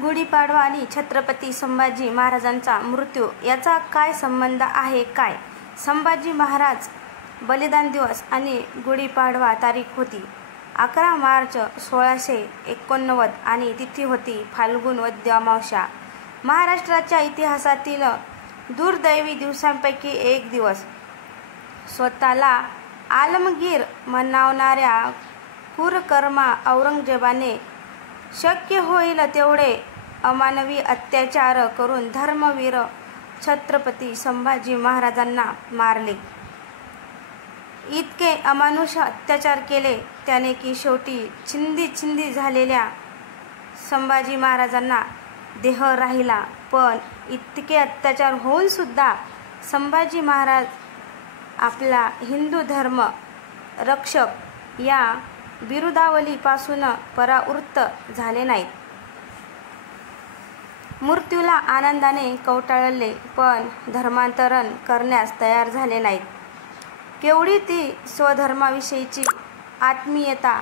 गुढीपाडवा आणि छत्रपती संभाजी महाराजांचा मृत्यू याचा काय संबंध आहे काय? संभाजी महाराज बलिदान दिवस आणि गुढीपाडवा तारीख होती 11 मार्च 1689 आणि तिथी होती फाल्गुन वद्य अमावस्या. महाराष्ट्राच्या इतिहासातील दुर्दैवी दिवसांपैकी एक दिवस. स्वतःला आलमगीर म्हणावणाऱ्या क्रूरकर्मा औरंगजेबाने शक्य होईल तेवढे अमानवी अत्याचार करून धर्मवीर छत्रपती संभाजी महाराजांना मारले. इतके अमानुष अत्याचार केले त्याने की शेवटी छिंदी झालेल्या संभाजी महाराजांना देह राहिला. पण इतके अत्याचार होऊन सुद्धा संभाजी महाराज आपला हिंदू धर्म रक्षक या बिरुदावलीपासून परावृत्त झाले नाहीत. मृत्यूला आनंदाने कवटाळले पण धर्मांतरण करण्यास तयार झाले नाहीत. केवढी ती स्वधर्माविषयीची आत्मीयता.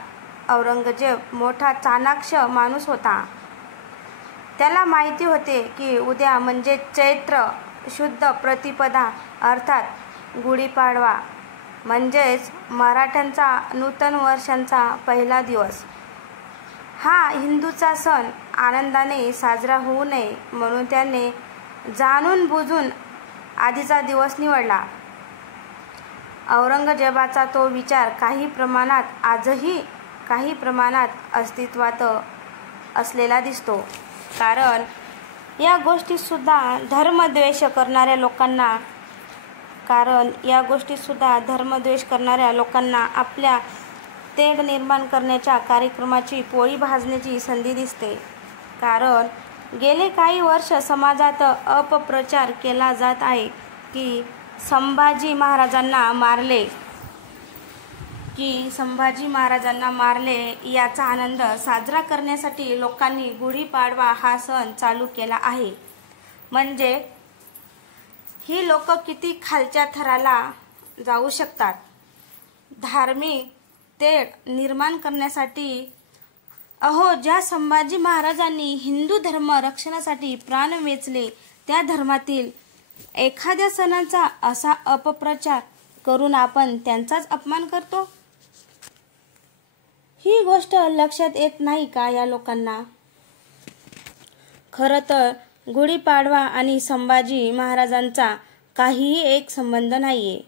औरंगजेब मोठा चाणाक्ष माणूस होता. त्याला माहिती होते की उद्या म्हणजे चैत्र शुद्ध प्रतिपदा अर्थात गुढीपाडवा म्हणजेच मराठ्यांचा नूतन वर्षांचा पहिला दिवस. हा हिंदूचा सण आनंदाने साजरा होऊ नये म्हणून त्याने जाणून बुजून आधीचा दिवस निवडला. औरंगजेबाचा तो विचार आजही काही प्रमाणात अस्तित्वात असलेला दिसतो. कारण या गोष्टीत सुद्धा धर्मद्वेष करणाऱ्या लोकांना आपल्या तेढ निर्माण करण्याच्या कार्यक्रमाची पोळी भाजण्याची संधी दिसते. कारण गेले काही वर्ष समाजात अपप्रचार केला जात आहे की संभाजी महाराजांना मारले याचा आनंद साजरा करण्यासाठी लोकांनी गुढीपाडवा हा सण चालू केला आहे. म्हणजे ही लोक किती खालच्या थराला जाऊ शकतात. धार्मिक तेढ निर्माण करण्यासाठी. ज्या संभाजी महाराजांनी हिंदू धर्म रक्षणासाठी प्राण वेचले त्या धर्मातील एखाद्या सणाचा असा अपप्रचार करून आपण त्यांचाच अपमान करतो. ही गोष्ट लक्षात येत नाही का या लोकांना? खरं तर गुढीपाडवा आणि संभाजी महाराजांचा काहीही एक संबंध नाहीये.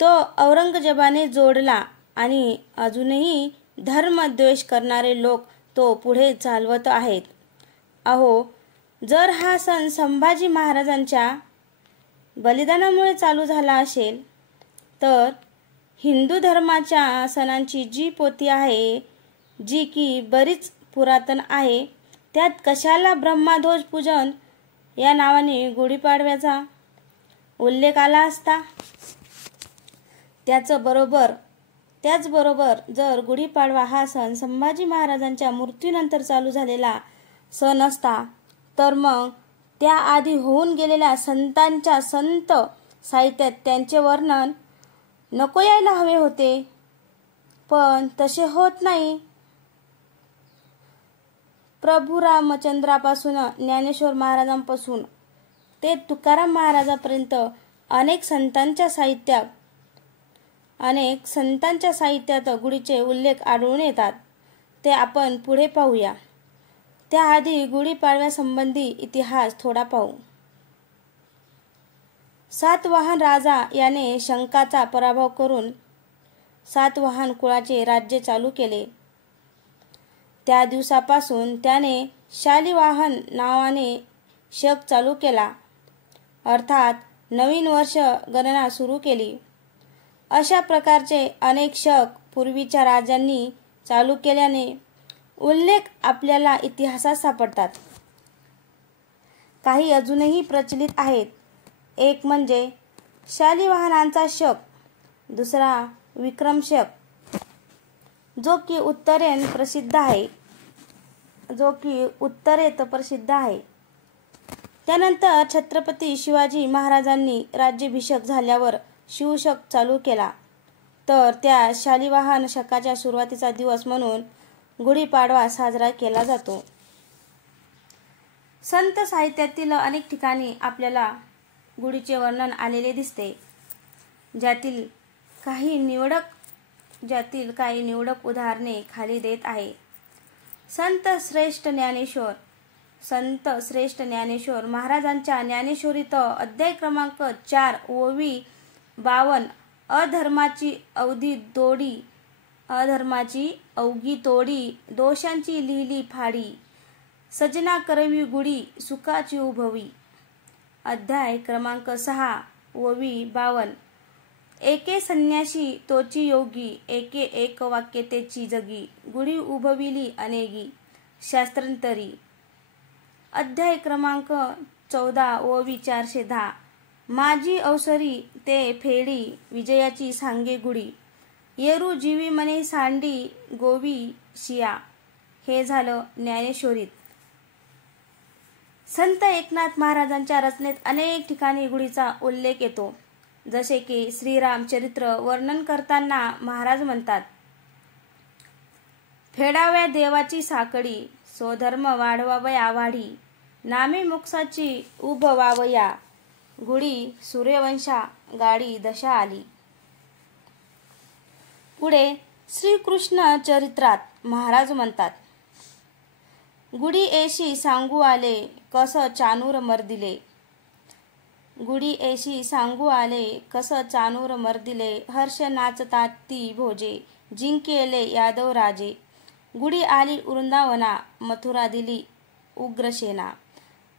तो औरंगजेबाने जोडला आणि अजूनही धर्मद्वेष करणारे लोक तो पुढे चालवत आहेत. जर हा सण संभाजी महाराजांच्या बलिदानामुळे चालू झाला असेल तर हिंदू धर्माच्या सणांची जी पोथी आहे, जी की बरीच पुरातन आहे, त्यात कशाला ब्रह्मध्वज पूजन या नावाने गुढीपाडव्याचा उल्लेख आला असता? त्याचबरोबर जर गुढीपाडवा हा सण संभाजी महाराजांच्या मृत्यूनंतर चालू झालेला सण असता तर मग त्याआधी होऊन गेलेल्या संतांच्या संत साहित्यात त्यांचे वर्णन नको यायला हवे होते. पण तसे होत नाही. प्रभू रामचंद्रापासून ज्ञानेश्वर महाराजांपासून ते तुकाराम महाराजांपर्यंत अनेक संतांच्या साहित्यात गुढीचे उल्लेख आढळून येतात. ते आपण पुढे पाहूया. त्याआधी गुढीपाडव्यासंबंधी इतिहास थोडा पाहू. सातवाहन राजा याने शंखाचा पराभव करून सातवाहन कुळाचे राज्य चालू केले. त्या दिवसापासून त्याने शालिवाहन नावाने शक चालू केला, अर्थात नवीन वर्ष गणना सुरू केली. अशा प्रकारचे अनेक शक पूर्वीच्या राजांनी चालू केल्याने उल्लेख आपल्याला इतिहासात सापडतात. काही अजूनही प्रचलित आहेत. एक म्हणजे शालिवाहनांचा शक, दुसरा विक्रम शक जो की उत्तरेत प्रसिद्ध आहे. त्यानंतर छत्रपती शिवाजी महाराजांनी राज्याभिषेक झाल्यावर शिवशक चालू केला. तर त्या शालिवाहन शकाच्या सुरुवातीचा दिवस म्हणून गुढीपाडवा साजरा केला जातो. संत साहित्यातील अनेक ठिकाणी आपल्याला गुढीचे वर्णन आलेले दिसते, ज्यातील काही निवडक उदाहरणे खाली देत आहे. संत श्रेष्ठ ज्ञानेश्वर महाराजांच्या ज्ञानेश्वरीत अध्याय क्रमांक 4 ओवी 52 अधर्माची अवघी तोडी दोषांची लिहिली फाडी सजना करवी गुढी सुखाची उभवी. अध्याय क्रमांक 6 ओवी 52 एके संन्यासी तोची योगी एके एक वाक्यतेची जगी गुढी उभविली अनेगी शास्त्रंतरी. अध्याय क्रमांक 14 ओवी 410 माझी अवसरी ते फेडी विजयाची सांगे गुढी येरू जीवी मने सांडी गोवी शिया. हे झालं ज्ञानेश्वरीत. संत एकनाथ महाराजांच्या रचनेत अनेक ठिकाणी गुढीचा उल्लेख येतो. जसे की श्रीरामचरित्र वर्णन करताना महाराज म्हणतात, फेडाव्या देवाची साकडी स्वधर्म वाढवावया वाढी नामे मोक्षाची उभवावया गुढी सूर्यवंशा गाडी दशा आली. पुढे श्रीकृष्ण चरित्रात महाराज म्हणतात, गुढी एशी सांगू आले कस चानूर मर्दिले गुढी एशी सांगू आले कस चानूर मर्दिले हर्ष नाचतात ती भोजे जिंकेले यादव राजे गुढी आली वृंदावना मथुरा दिली उग्रसेना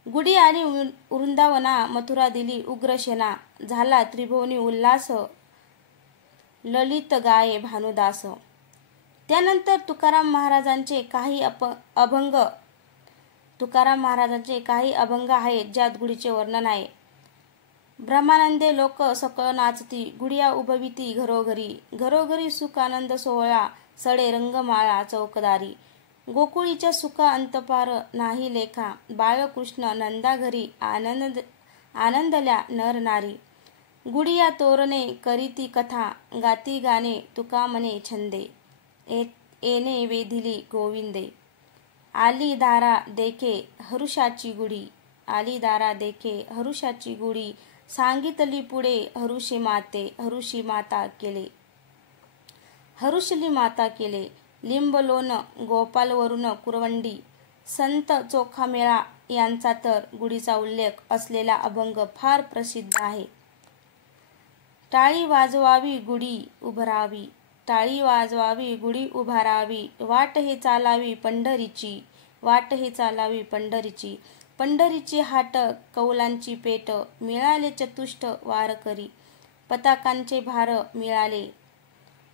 गुढी आली वृंदावना मथुरा दिली उग्रसेना झाला त्रिभुवनी उल्हास ललित गाये भानुदास. त्यानंतर तुकाराम महाराजांचे काही अभंग आहेत ज्यात गुढीचे वर्णन आहे. ब्रह्मानंदे लोक सकळ नाचती गुढिया उभविती घरोघरी घरोघरी सुख आनंद सोहळा सडे रंगमाळा चौकदारी गोकुळीच्या सुखा अंतपार नाही लेखा बाळकृष्ण नंदा घरी आनंदल्या नर नारी गुढिया तोरणे करीती कथा गाती गाणे तुका मने छंदे येणे वेधिली गोविंदे आली दारा देखे हरुषाची गुढी आली दारा देखे हरुषाची गुढी सांगितली पुढे हरुषी माता केले लिंबलोन गोपालवरून कुरवंडी संत चोखामेळा यांचा तर गुढीचा उल्लेख असलेला अभंग फार प्रसिद्ध आहे. टाळी वाजवावी गुढी उभारावी टाळी वाजवावी गुढी उभारावी वाट हे चालावी पंढरीची पंढरीची हाट कौलांची पेट मिळाले चतुष्ट वारकरी पताकांचे भार मिळाले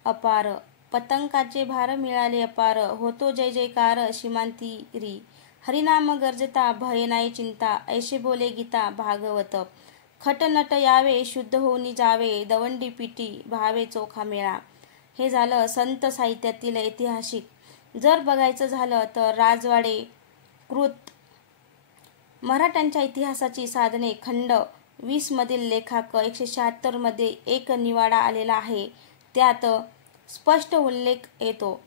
अपार पतंकाचे भार मिळाले अपार होतो जय जयकार सीमांतिरी हरिनाम गर्जता भय नाही चिंता ऐशे बोले गीता भागवत खटनट यावे शुद्ध होऊन जावे दवंडी पिटी भावे चोखा मेळा. हे झालं संत साहित्यातील ऐतिहासिक. जर बघायचं झालं तर राजवाडे कृत मराठ्यांच्या इतिहासाची साधने खंड 20 मधील लेखाक 176 मध्ये एक निवाडा आलेला आहे. त्यात स्पष्ट उल्लेख येतो.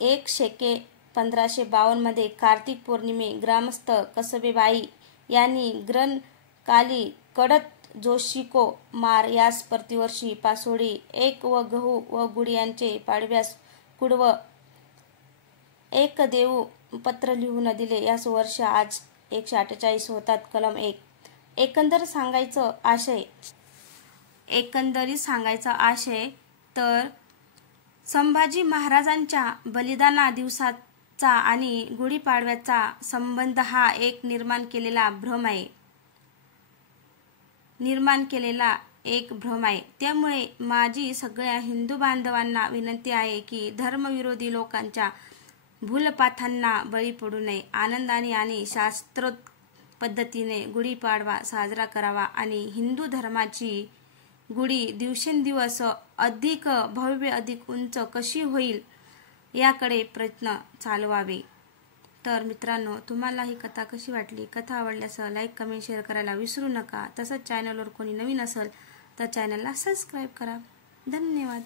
1 शेके 1552 मध्ये कार्तिक पौर्णिमे ग्रामस्थ कसबेबाई यांनी ग्रनकाली कडत जोशिको मार यास प्रतिवर्षी पासोडी 1 व गहू व गुढियांचे पाडव्यास कुडव 1 देऊ पत्र लिहून दिले. यास वर्ष आज 148 होतात. कलम 1. एकंदरीत सांगायचा आशय तर संभाजी महाराजांच्या बलिदाना दिवसाचा आणि गुढीपाडव्याचा संबंध हा एक निर्माण केलेला एक भ्रम आहे. त्यामुळे माझी सगळ्या हिंदू बांधवांना विनंती आहे की धर्मविरोधी लोकांच्या भूलपाथांना बळी पडू नये. आनंदाने आणि शास्त्रोक्त पद्धतीने गुढीपाडवा साजरा करावा आणि हिंदू धर्माची गुढी दिवसेंदिवस अधिक भव्य अधिक उंच कशी होईल याकडे प्रयत्न चालवावे. तर मित्रांनो, तुम्हाला ही कथा कशी वाटली? कथा आवडल्यास लाईक कमेंट शेअर करायला विसरू नका. तसंच चॅनलवर कोणी नवीन असेल तर चॅनलला सबस्क्राईब करा. धन्यवाद.